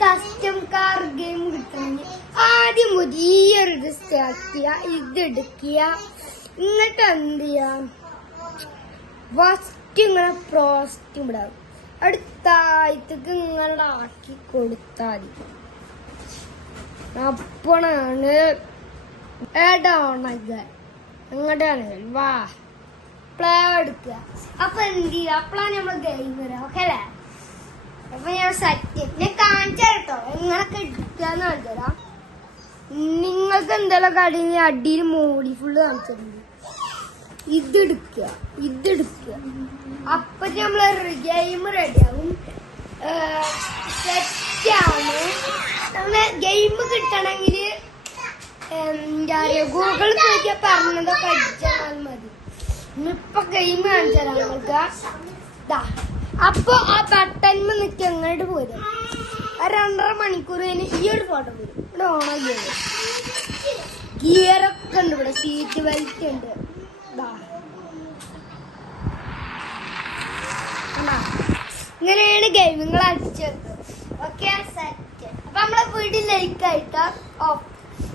Custom car game കിട്ടണമെങ്കിൽ ആദ്യം പുതിയൊരു സ്റ്റാർട്ട് ചെയ്യുക, ഇതെടുക്കുക. എന്നിട്ട് എന്ത് ചെയ്യാം, ഫസ്റ്റ് ഇങ്ങനെ പ്രോസ്റ്റ് ഇടാവും. അടുത്താഴത്തേക്ക് ഇങ്ങനെ ആക്കി കൊടുത്താൽ മതി. അപ്പോഴാണ് ഏടാണത് അങ്ങോട്ടാണ് വാ പ്ലേ എടുക്കുക. അപ്പൊ എന്ത് ചെയ്യുക, അപ്പോഴാണ് നമ്മള് ഗെയിം വരാം. ഓക്കെ അല്ലേ? അപ്പൊ ഞാൻ സെറ്റ് ഞാൻ കാണിച്ചാ കേട്ടോ എങ്ങനൊക്കെ എടുക്കാന്ന് കാണിച്ചുതരാം. നിങ്ങൾക്ക് എന്തെല്ലാം കടയിൽ അടിയിൽ മോടി ഫുള്ള് കാണിച്ചിട്ടുണ്ട്. ഇതെടുക്കുക, അപ്പൊ നമ്മള് ഗെയിം റെഡിയാവും. സെറ്റാണ്. നമ്മള് ഗെയിം കിട്ടണമെങ്കിൽ എന്താ പറയാ, ഗൂഗിൾ പോയിട്ട് പറഞ്ഞതൊക്കെ അടിച്ചാൽ മതി. ഇപ്പൊ ഗെയിം കാണിച്ചാൽ നമുക്ക് അപ്പൊ ആ ബട്ടൺമ നിൽക്കി അങ്ങോട്ട് പോരും. 2.5 മണിക്കൂർ കഴിഞ്ഞ് ഈ ഒരു ഫോട്ടോ പോരും. ഇവിടെ ഓണാക്കി ഗിയറൊക്കെ ഉണ്ട്, ഇവിടെ സീറ്റ് ബെൽറ്റ് ഉണ്ട്. ഇങ്ങനെയാണ് ഗെയിമുകൾ അടിച്ചത്. Okay set. അപ്പൊ നമ്മളെ വീട്ടിൽ ലൈക്കായിട്ട് ഓഫ്